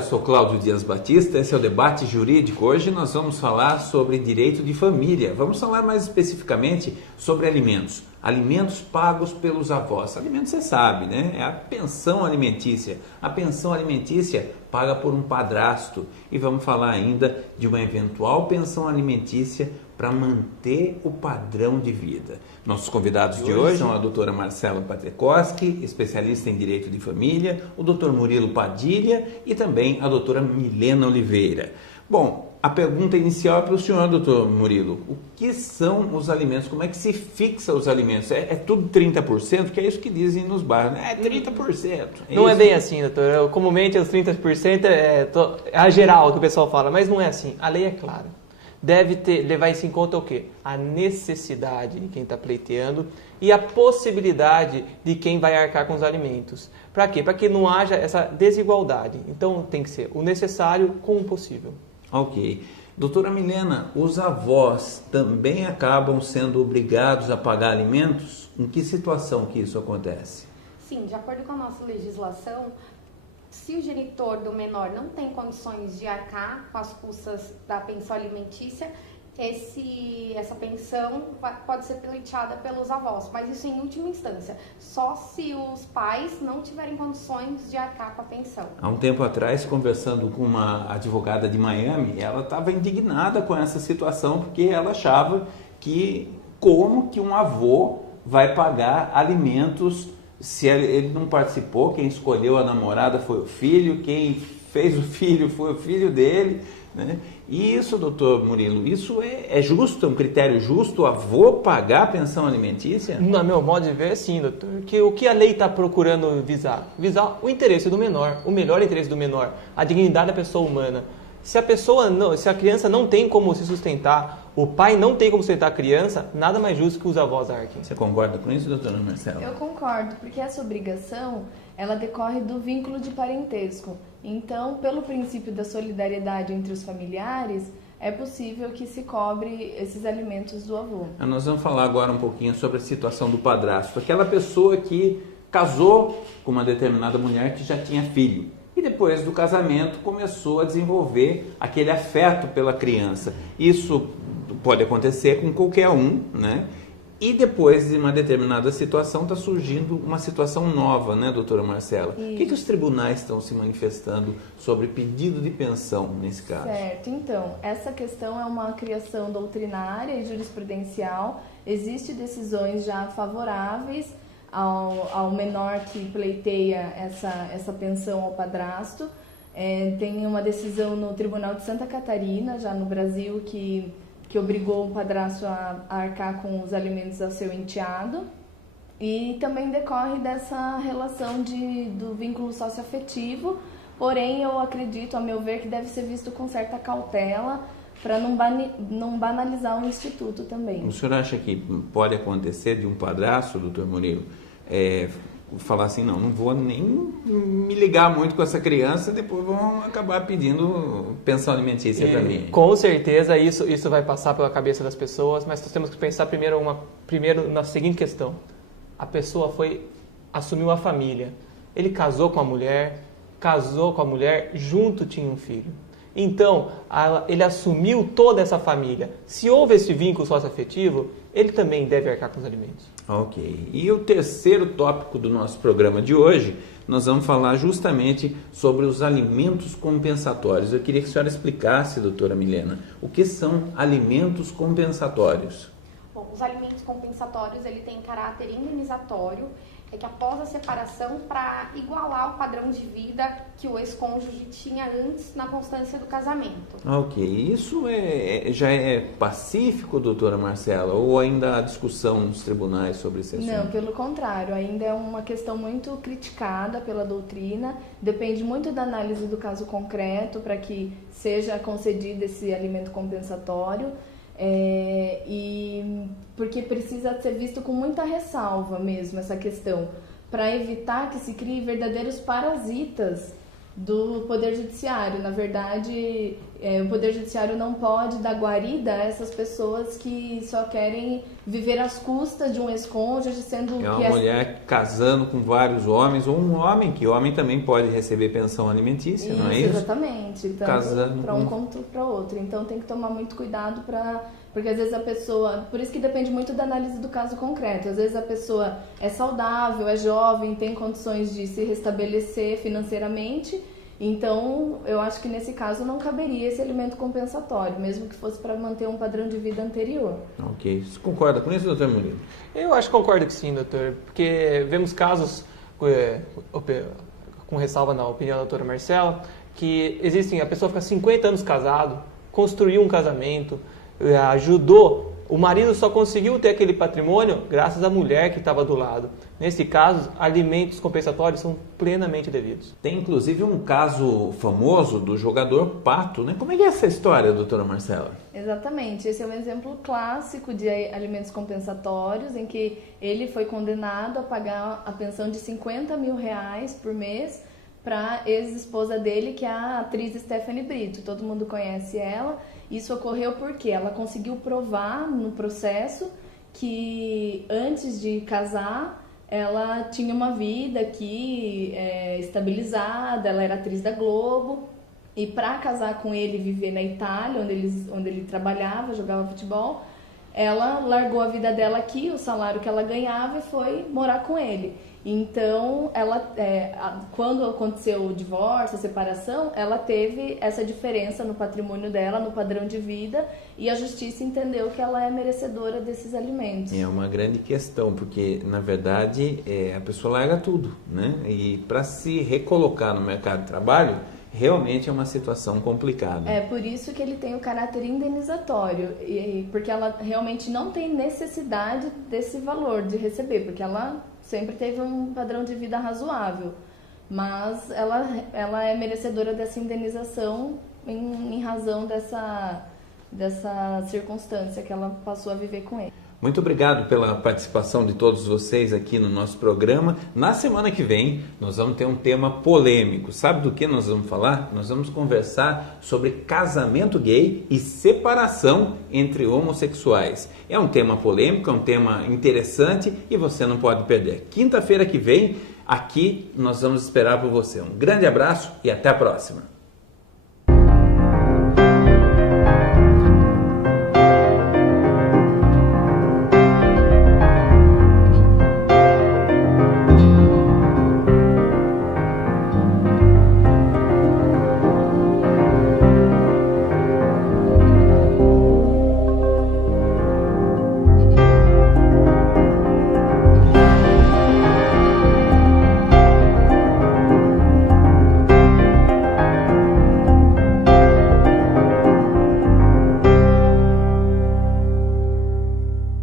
eu sou Cláudio Dias Batista, esse é o Debate Jurídico. Hoje nós vamos falar sobre direito de família. Vamos falar mais especificamente sobre alimentos. Alimentos pagos pelos avós. Alimentos você sabe, né? É a pensão alimentícia. A pensão alimentícia paga por um padrasto. E vamos falar ainda de uma eventual pensão alimentícia para manter o padrão de vida. Nossos convidados de hoje são a doutora Marcela Patrekoski, especialista em direito de família, o doutor Murilo Padilha e também a doutora Milena Oliveira. Bom, a pergunta inicial é para o senhor, doutor Murilo. O que são os alimentos? Como é que se fixa os alimentos? É tudo 30%? Que é isso que dizem nos bairros, né? É 30%. Não é bem assim, doutor. Comumente os 30% é a geral que o pessoal fala, mas não é assim. A lei é clara. Deve levar isso em conta o quê? A necessidade de quem está pleiteando e a possibilidade de quem vai arcar com os alimentos. Para quê? Para que não haja essa desigualdade. Então tem que ser o necessário com o possível. Ok. Doutora Milena, os avós também acabam sendo obrigados a pagar alimentos? Em que situação que isso acontece? Sim, de acordo com a nossa legislação, se o genitor do menor não tem condições de arcar com as custas da pensão alimentícia, essa pensão pode ser pleiteada pelos avós, mas isso em última instância, só se os pais não tiverem condições de arcar com a pensão. Há um tempo atrás, conversando com uma advogada de Miami, ela estava indignada com essa situação, porque ela achava que como que um avô vai pagar alimentos se ele não participou, quem escolheu a namorada foi o filho, quem fez o filho foi o filho dele, né? E isso, doutor Murilo, isso é justo, é um critério justo, o avô pagar a pensão alimentícia? No meu modo de ver, sim, doutor. O que a lei está procurando visar? Visar o interesse do menor, o melhor interesse do menor, a dignidade da pessoa humana. Se a criança não tem como se sustentar, o pai não tem como sustentar a criança, nada mais justo que os avós arquem. Você concorda com isso, doutora Marcela? Eu concordo, porque essa obrigação, ela decorre do vínculo de parentesco. Então, pelo princípio da solidariedade entre os familiares, é possível que se cobre esses alimentos do avô. Nós vamos falar agora um pouquinho sobre a situação do padrasto. Aquela pessoa que casou com uma determinada mulher que já tinha filho. E depois do casamento começou a desenvolver aquele afeto pela criança. Isso pode acontecer com qualquer um, né? E depois de uma determinada situação está surgindo uma situação nova, né, doutora Marcela? O que os tribunais estão se manifestando sobre pedido de pensão nesse caso? Certo, então, essa questão é uma criação doutrinária e jurisprudencial. Existem decisões já favoráveis ao menor que pleiteia essa pensão ao padrasto. Tem uma decisão no Tribunal de Santa Catarina, já no Brasil, que obrigou o padrasto a arcar com os alimentos ao seu enteado. E também decorre dessa relação do vínculo socioafetivo, porém eu acredito, a meu ver, que deve ser visto com certa cautela para não banalizar o instituto também. O senhor acha que pode acontecer de um padrasto, doutor Murilo, falar assim, não vou nem me ligar muito com essa criança, depois vão acabar pedindo pensão alimentícia para mim? Com certeza isso vai passar pela cabeça das pessoas, mas nós temos que pensar primeiro na seguinte questão. A pessoa assumiu a família, ele casou com a mulher, junto tinha um filho. Então, ele assumiu toda essa família. Se houve esse vínculo socioafetivo, ele também deve arcar com os alimentos. Ok. E o terceiro tópico do nosso programa de hoje, nós vamos falar justamente sobre os alimentos compensatórios. Eu queria que a senhora explicasse, doutora Milena, o que são alimentos compensatórios. Bom, os alimentos compensatórios, ele tem caráter indenizatório, que após a separação, para igualar o padrão de vida que o ex-cônjuge tinha antes na constância do casamento. Ok. Isso já é pacífico, doutora Marcela, ou ainda há discussão nos tribunais sobre esse assunto? Não, pelo contrário, ainda é uma questão muito criticada pela doutrina, depende muito da análise do caso concreto para que seja concedido esse alimento compensatório. E porque precisa ser visto com muita ressalva mesmo essa questão, para evitar que se criem verdadeiros parasitas do Poder Judiciário. Na verdade, o Poder Judiciário não pode dar guarida a essas pessoas que só querem viver às custas de um ex-cônjuge, sendo É uma que mulher casando com vários homens, ou um homem, que homem também pode receber pensão alimentícia, não é isso? Exatamente, tanto para um quanto para outro. Então tem que tomar muito cuidado porque às vezes a pessoa, por isso que depende muito da análise do caso concreto. Às vezes a pessoa é saudável, é jovem, tem condições de se restabelecer financeiramente. Então, eu acho que nesse caso não caberia esse alimento compensatório, mesmo que fosse para manter um padrão de vida anterior. Ok. Você concorda com isso, doutor Murilo? Eu acho que concordo que sim, doutor, porque vemos casos, com ressalva na opinião da doutora Marcela, que existem, a pessoa fica 50 anos casado, construiu um casamento, ajudou, o marido só conseguiu ter aquele patrimônio graças à mulher que estava do lado. Nesse caso, alimentos compensatórios são plenamente devidos. Tem inclusive um caso famoso do jogador Pato, né? Como é que é essa história, doutora Marcela? Exatamente, esse é um exemplo clássico de alimentos compensatórios, em que ele foi condenado a pagar a pensão de R$50 mil por mês para ex-esposa dele, que é a atriz Stephanie Brito. Todo mundo conhece ela. Isso ocorreu porque ela conseguiu provar no processo que antes de casar ela tinha uma vida aqui estabilizada, ela era atriz da Globo, e para casar com ele e viver na Itália, onde ele trabalhava, jogava futebol, ela largou a vida dela aqui, o salário que ela ganhava, e foi morar com ele. Então, quando aconteceu o divórcio, a separação, ela teve essa diferença no patrimônio dela, no padrão de vida, e a justiça entendeu que ela é merecedora desses alimentos. É uma grande questão, porque, na verdade, a pessoa larga tudo, né? E para se recolocar no mercado de trabalho, realmente é uma situação complicada. É por isso que ele tem o caráter indenizatório, porque ela realmente não tem necessidade desse valor de receber, porque ela sempre teve um padrão de vida razoável, mas ela é merecedora dessa indenização em razão dessa circunstância que ela passou a viver com ele. Muito obrigado pela participação de todos vocês aqui no nosso programa. Na semana que vem, nós vamos ter um tema polêmico. Sabe do que nós vamos falar? Nós vamos conversar sobre casamento gay e separação entre homossexuais. É um tema polêmico, é um tema interessante e você não pode perder. Quinta-feira que vem, aqui nós vamos esperar por você. Um grande abraço e até a próxima.